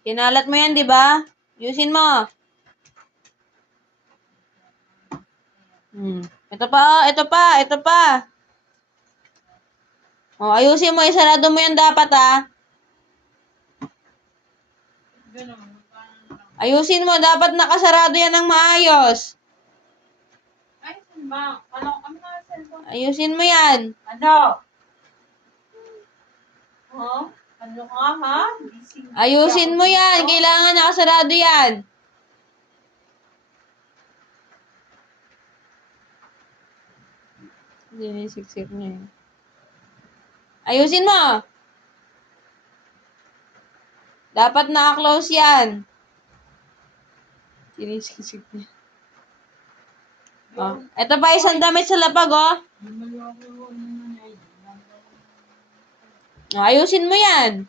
Kinalat mo yan, di ba? Ayusin mo. Ito pa, ito pa, ito pa. Oh, ayusin mo, isarado mo yan dapat, ha? Ayusin mo, dapat nakasarado yan ng maayos. Ay, ma, ano na cellphone? Ayusin mo yan. Ano? Huh? Ano ka, ha? Ayusin mo yan. Kailangan nakasarado yan. Hindi siksik niya yun. Ayusin mo. Dapat naka-close yan. Sinisiksik niya. Oh. Ito pa isang damit sa lapag, oh. Oh, ayusin mo yan.